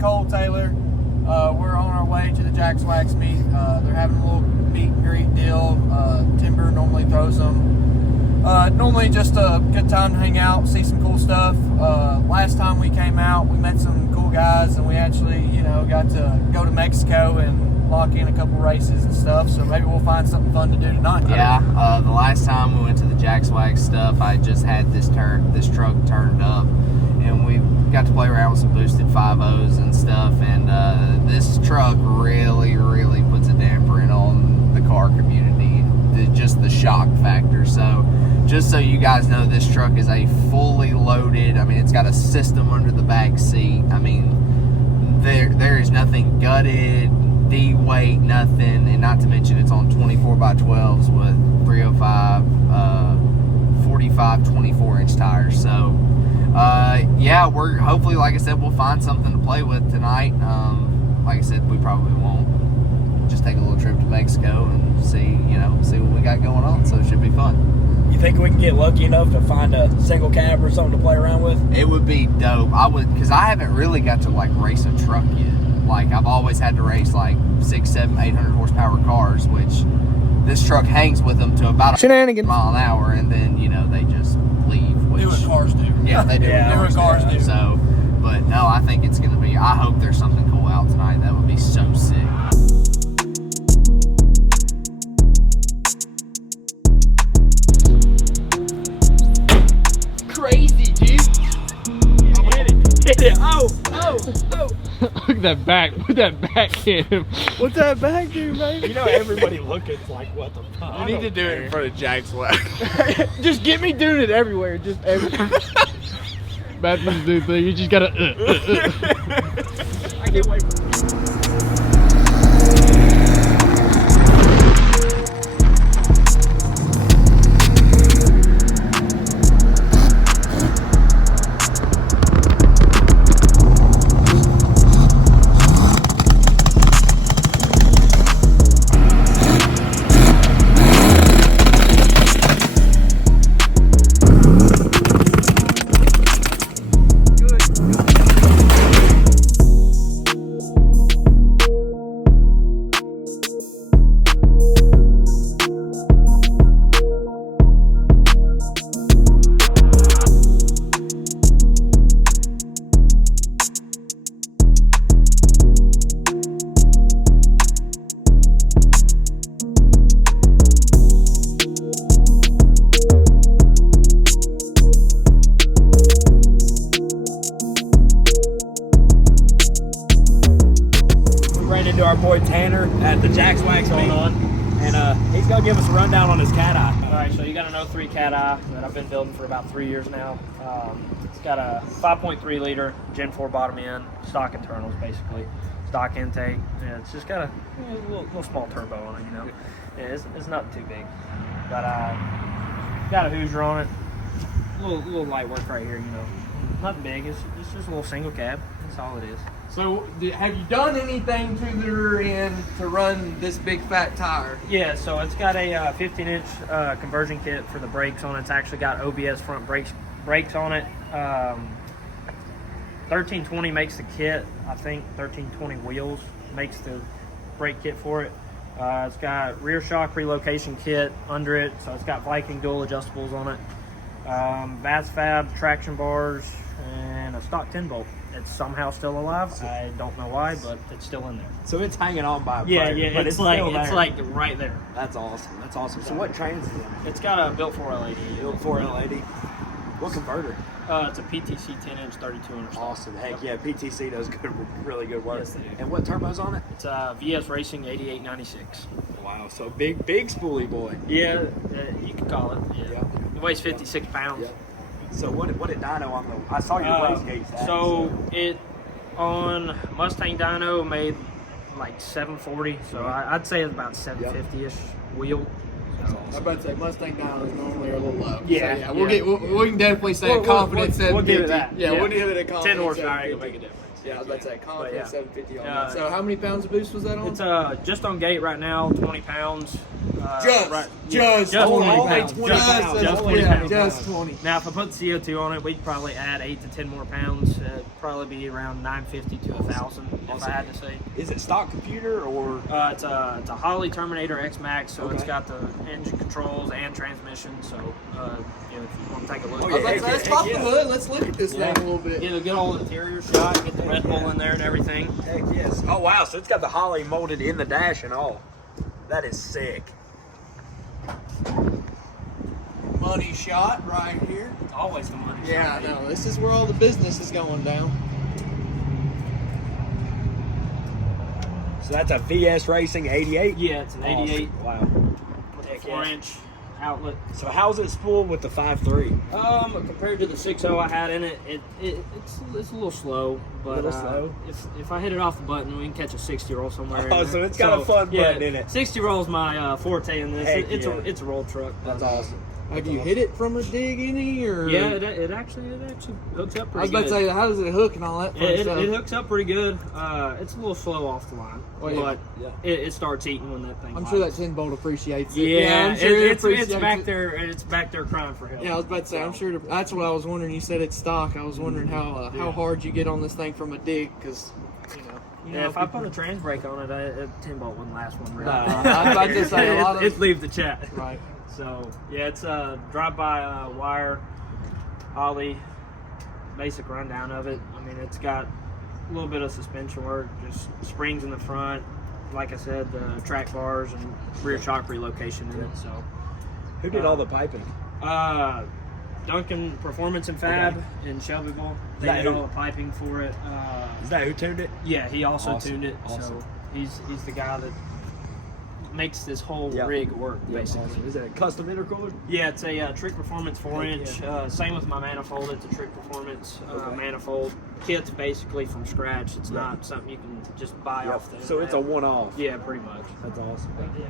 Cole Taylor. We're on our way to the Jack's Wax meet. They're having a little meet and greet deal. Timber normally throws them. Normally just a good time to hang out, see some cool stuff. Last time we came out, we met some cool guys, and we actually, got to go to Mexico and lock in a couple races and stuff. So maybe we'll find something fun to do tonight. Yeah. The last time we went to the Jack's Wax stuff, I just had this truck turned up, and we got to play around with some boosted 5.0s and stuff. And this truck really puts a damper in on the car community. Just the shock factor. So just so you guys know, this truck is a fully loaded, it's got a system under the back seat. There is nothing gutted, D-weight, nothing, and not to mention it's on 24x12s with 305 45 24-inch tires. So yeah, we're hopefully, like I said, we'll find something to play with tonight. Like I said, we probably won't. Just take a little trip to Mexico and see what we got going on. So it should be fun. You think we can get lucky enough to find a single cab or something to play around with? It would be dope. Because I haven't really got to race a truck yet. I've always had to race 6, 7, 800 horsepower cars, which this truck hangs with them to about a mile an hour, and then they just leave. Do what cars do. Yeah, they do. Do what cars do. So, but no, I think it's gonna be. I hope there's something cool out tonight. That would be so sick. Crazy, dude. Hit it. Oh. Look at that back. Put that back in him. What's that back do, baby? Everybody looking like, what the fuck? You need to do it in front of Jack's Wax. Just get me doing it everywhere. Just everywhere. Bad thing to do, thing. You just gotta. I can't wait for our boy Tanner at the Jack's Wax meet, and he's gonna give us a rundown on his cat eye. All right, so you got an 03 cat eye that I've been building for about 3 years now. It's got a 5.3 liter Gen 4 bottom end, stock internals basically, stock intake. Yeah, it's just got a little small turbo on it, Yeah, it's not too big, but got a Hoosier on it. A little light work right here, Nothing big. It's just a little single cab. That's all it is. So, have you done anything to the rear end to run this big fat tire? Yeah, so it's got a 15-inch conversion kit for the brakes on it. It's actually got OBS front brakes on it. 1320 makes the kit. I think 1320 wheels makes the brake kit for it. It's got rear shock relocation kit under it, so it's got Viking dual adjustables on it. Vats Fab traction bars and a stock 10 bolt. It's somehow still alive. I don't know why, but it's still in there. So it's hanging on by a Yeah, brake, but it's still like there. right there. That's awesome. So what trans is it? It's got a built 4L80. Built 4L80. What converter? It's a PTC 10-inch 3200 stock. Awesome. Heck yeah, PTC does really good work. Yes, they do. And what turbo's on it? It's a VS Racing 8896. Wow, so big spoolie boy. Yeah, you could call it. Yeah. Yep. It weighs 56 pounds. Yep. So what did dyno on the? I saw your race gates. So it on Mustang dyno made like 740. So I'd say it's about 750-ish wheel. I was about to say Mustang dynos normally are a little low. Yeah, so, we can definitely say confidence. We'll give it that. Yeah, we'll give it a confidence. 10 horsepower will make a difference. Yeah, I was about to say confident yeah. 750 on Yeah. that. So how many pounds of boost was that on? It's just on gate right now, 20 pounds. Just 20 only pounds. 20 Just pounds. 20 pounds. Just 20. Now, if I put the CO2 on it, we'd probably add 8 to 10 more pounds. It'd probably be around 950 to 1,000 if I had to say. Is it stock computer or? It's a Holley Terminator X Max, so it's Okay. got the engine controls and transmission. So, if you want to take a look, Oh, yeah. Let's pop the hood. Let's look at this thing a little bit. get a whole interior shot, get the Red Bull in there and everything. Heck yes. Oh wow, so it's got the Holley molded in the dash and all. That is sick. Money shot right here. It's always the money Yeah, I shot. know. This is where all the business is going down. So that's a VS Racing 88? Yeah, it's an 88 Wow. with a Heck 4-inch outlet. So how's it spooled with the 5.3? Compared to the 6.0 I had in it, it's a little slow. But Little slow? If I hit it off the button, we can catch a 60 roll somewhere. in Oh, there. so it's got a fun button in it. 60 roll is my forte in this. Heck It's yeah. a roll truck. That's awesome. Have you hit it from a dig any or? Yeah, it actually hooks up I pretty was about good. to say, how does it hook and all that fun It stuff? hooks up pretty good. It's a little slow off the line, Well, yeah. but Yeah. it starts eating when that thing. I'm sure that lights. 10 bolt appreciates it. Yeah, I'm sure it it's appreciates back it. there. It's back there crying for help. Yeah, I was about to say, I'm sure that's what I was wondering. You said it's stock. I was wondering how hard you get on this thing from a dig, because Yeah, if I put a trans brake on it, a 10 bolt wouldn't last one really. I was about to say a lot of It'd leave the chat. right. So yeah, it's a drive-by wire Ollie. Basic rundown of it. I mean, it's got a little bit of suspension work, just springs in the front. Like I said, the track bars and rear shock relocation in it. So Who did all the piping? Duncan Performance and Fab in Shelbyville. They That did who? all the piping for it. Is that who tuned it? Yeah, he also Awesome. tuned it. Awesome. So he's the guy that makes this whole Yep. rig work, basically. Awesome. Is it a custom intercooler? Yeah, it's a Trick Performance 4-inch. Yeah. Same with my manifold. It's a Trick Performance manifold. Kit's basically from scratch. It's not something you can just buy off the So it's a internet. one-off. Yeah, pretty much. That's awesome. Yeah,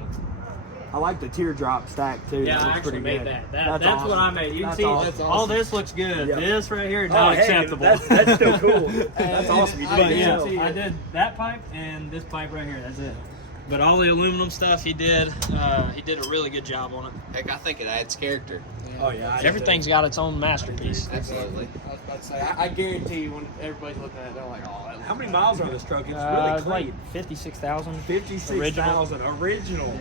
I like the teardrop stack too. yeah That I looks actually pretty made good. that. That's awesome. what I made. You can That's see awesome. all this looks good. Yeah. This right here, Oh, not hey, acceptable. that's still cool. That's awesome. You I did But it yeah, yourself. I did that pipe and this pipe right here. That's it. But all the aluminum stuff he did a really good job on it. Heck, I think it adds character. Oh yeah. I Everything's got its own masterpiece. Absolutely. I was about to say, I guarantee you when everybody's looking at it, they're like, oh, that looks How many nice. miles are on this truck? It's really It's clean. like 56,000. 56,000 original.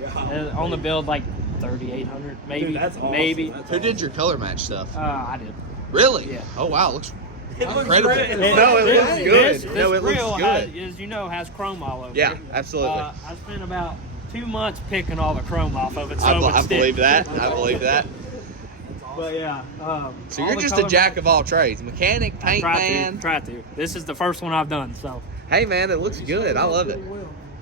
Yeah. On the build, like 3,800, maybe. Dude, that's awesome. Maybe. That's Who did your color match stuff? I did. Really? Yeah. Oh wow, looks It looks incredible. great. No, it This- looks good. This No, it looks grill, good. as you know, has chrome all over Yeah, it. absolutely. I spent about 2 months picking all the chrome off of it. So I it would stick. believe that. I believe that. But yeah. So all you're the just a color jack of all trades, mechanic, paint man. Try to. This is the first one I've done, so. Hey man, it looks good. I love it.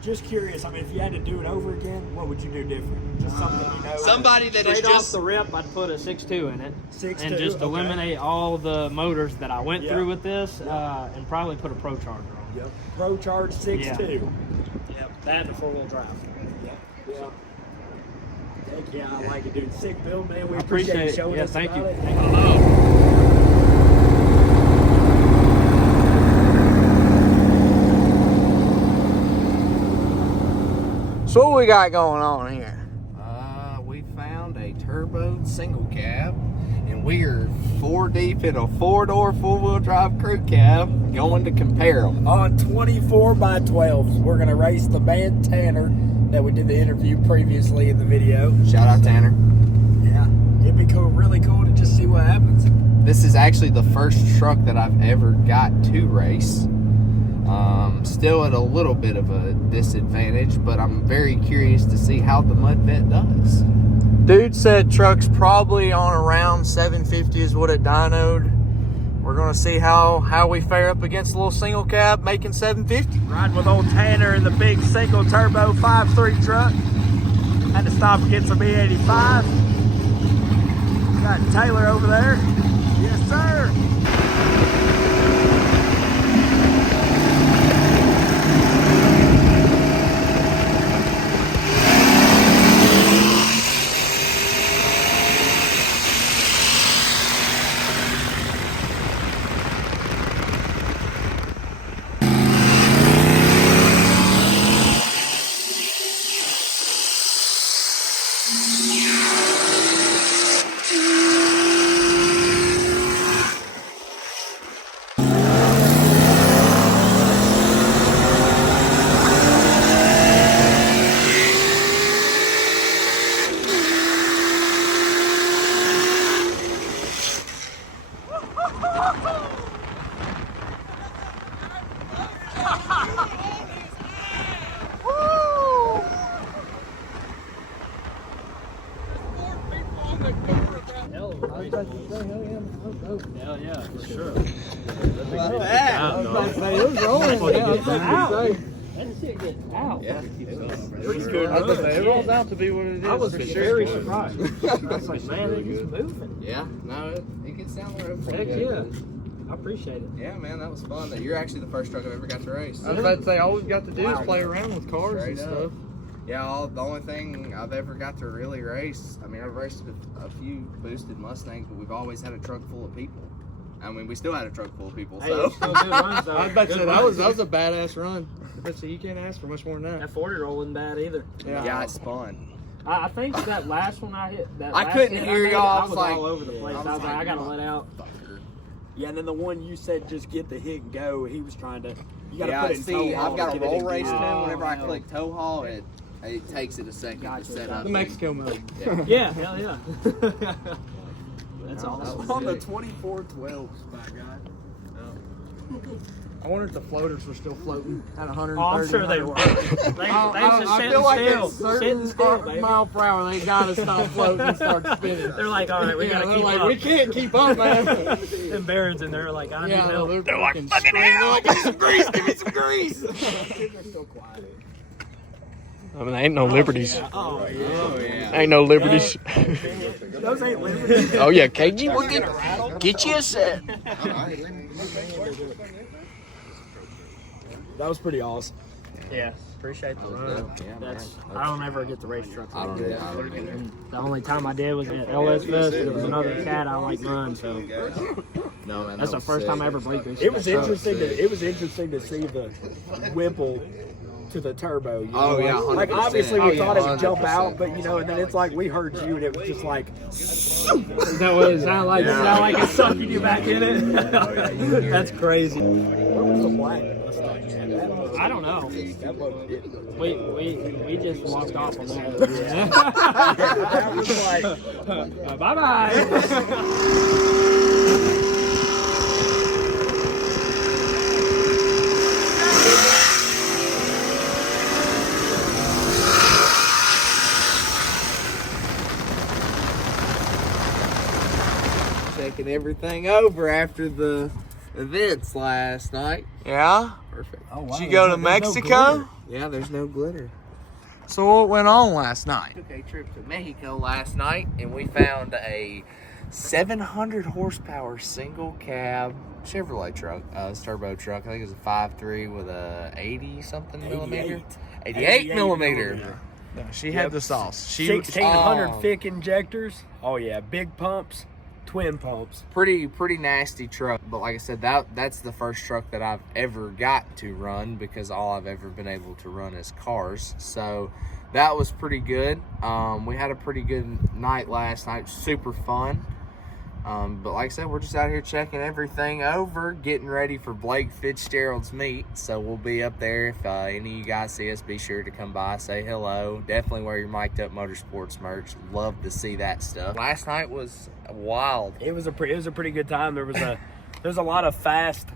Just curious. I mean, if you had to do it over again, what would you do different? Just something you know. Somebody that is Straight off just the rip, I'd put a 6.2 in it. 6.2, And just okay. eliminate all the motors that I went Yeah. through with this, and probably put a Pro Charger on. Yep. Pro Charge 6.2. Yep, that and a 4-wheel drive. Yep. Yeah. Heck yeah, I like it, dude. Sick build, man. We I appreciate you appreciate it. showing Yeah, us thank about you. it. Thank you. So what we got going on here? we found a turbo single cab, and we are 4 deep in a 4-door 4-wheel drive crew cab going to compare them. On 24x12s, we're going to race the man Tanner that we did the interview previously in the video. Shout out Tanner. Yeah, it'd be cool, really cool to just see what happens. This is actually the first truck that I've ever got to race. Still at a little bit of a disadvantage, but I'm very curious to see how the mud vet does. Dude said truck's probably on around 750 is what it dynoed. We're gonna see how we fare up against a little single cab making 750. Riding with old Tanner in the big single turbo 5.3 truck. Had to stop and get some E85. Got Taylor over there. Yes, sir. Hell yeah, for sure. That shit gets out. Yeah. Pretty good. It rolls out to be what it is. I was for very surprised. I was like, man, it's moving. Yeah, no, it gets down the road pretty Heck good. yeah. I appreciate it. Yeah, man, that was fun. You're actually the first truck I've ever got to race. I was about to say, all we've got to do is play around with cars and Straight up. stuff. Yeah, the only thing I've ever got to really race, I mean, I've raced a few boosted Mustangs, but we've always had a truck full of people. I mean, we still had a truck full of people, Hey, so. it's still good runs, though. I was about to Good say, that runs. was a badass run. But you can't ask for much more than that. That 40 roll wasn't bad either. Yeah, it's fun. I think that last one I hit, I last couldn't hit hear made, y'all. I I was was like- all over the place. I I was was like, like, I gotta let out. Yeah, and then the one you said just get the hit and go, he was trying to, you gotta Yeah, put it in see, tow I've haul got to a get it roll in race gear. now. Whenever I no. click tow haul, it takes it a second Gotcha, to set gotcha. up. The Mexico mode. Yeah, hell yeah. That's awesome. On the 2412s, by God. I wonder if the floaters were still floating at 130. Oh, I'm sure they were. They just I sitting feel like still. at certain Sitting still, baby. mile per hour, they gotta stop floating and start spinning. They're like, all right, we gotta they're keep like, up. we can't keep up, man. Them Barons in there are like, I need Yeah, help. they're like, fucking hell. Give me some grease, give me some grease. They're still quiet. I mean, there ain't no liberties. Oh, yeah. Oh, yeah. Ain't no liberties. Those ain't liberties. Oh yeah, KG, we'll get you a set. That was pretty awesome. Yeah, appreciate the run. Yeah, That's man. I don't ever get to race trucks. I don't like either. that. And the only time I did was at LS Fest. It was another cat I like run, so No, man, that's the that was first time I sick. ever break this. It was interesting. It was interesting to see the Whipple to the turbo. You know? Oh, yeah, like 100%. obviously we Oh, yeah, thought it would jump 100%. out, but you know, and then it's like we heard you, and it was just like Is that what it sounded like? Yeah. It sounded like it's sucking you back in it. That's crazy. where was the black Mustang? I don't know. That boat did. We just walked off on that. That was like. Bye bye. Checking everything over after the events last night. Yeah? Perfect. Oh, wow. Did you go to There's no Mexico? glitter. Yeah, there's no glitter. So what went on last night? Took a trip to Mexico last night and we found a 700 horsepower single cab Chevrolet truck, turbo truck. I think it was a 5.3 with a 80 something millimeter. 88 millimeter. She had the sauce. She 1600 thick injectors. Oh yeah, big pumps, twin pumps. Pretty nasty truck, but like I said, that's the first truck that I've ever got to run because all I've ever been able to run is cars. So that was pretty good. We had a pretty good night last night, super fun. But like I said, we're just out here checking everything over, getting ready for Blake Fitzgerald's meet. So we'll be up there. If any of you guys see us, be sure to come by, say hello. Definitely wear your Mic'd Up Motorsports merch. Love to see that stuff. Last night was wild. It was a pretty good time. There's a lot of fast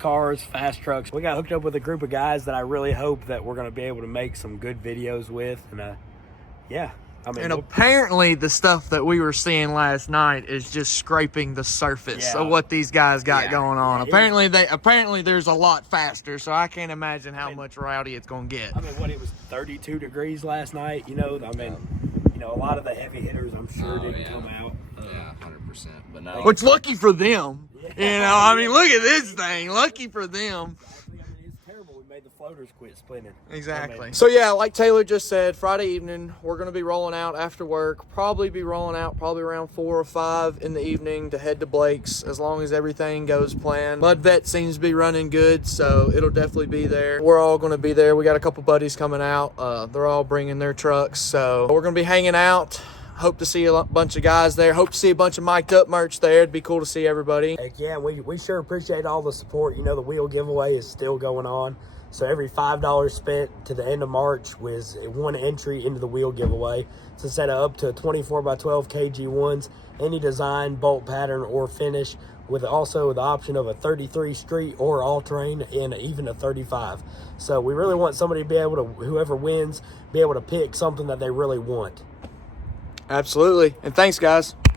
cars, fast trucks. We got hooked up with a group of guys that I really hope that we're gonna be able to make some good videos with. And yeah. I mean, And apparently the stuff that we were seeing last night is just scraping the surface Yeah. of what these guys got going on. Yeah. Apparently there's a lot faster, so I can't imagine how much rowdy it's gonna get. I mean, it was 32 degrees last night. You know, I mean, a lot of the heavy hitters, I'm sure, didn't come out. Yeah, 100%. But no. Which lucky for them. You know, I mean, look at this thing. Lucky for them. I mean, it's terrible. We made the floaters quit spinning. Exactly. So yeah, like Taylor just said, Friday evening, we're going to be rolling out after work. Probably be rolling out around 4 or 5 in the evening to head to Blake's, as long as everything goes planned. Mud Vet seems to be running good, so it'll definitely be there. We're all going to be there. We got a couple buddies coming out. They're all bringing their trucks, so we're going to be hanging out. Hope to see a bunch of guys there. Hope to see a bunch of Mic'd Up merch there. It'd be cool to see everybody. Heck yeah, we sure appreciate all the support. You know, the wheel giveaway is still going on. So every $5 spent to the end of March was one entry into the wheel giveaway. It's a set of up to 24x12 KG1s, any design, bolt pattern, or finish, with also the option of a 33 street or all-terrain and even a 35. So we really want somebody to be able to, whoever wins, be able to pick something that they really want. Absolutely. And thanks, guys.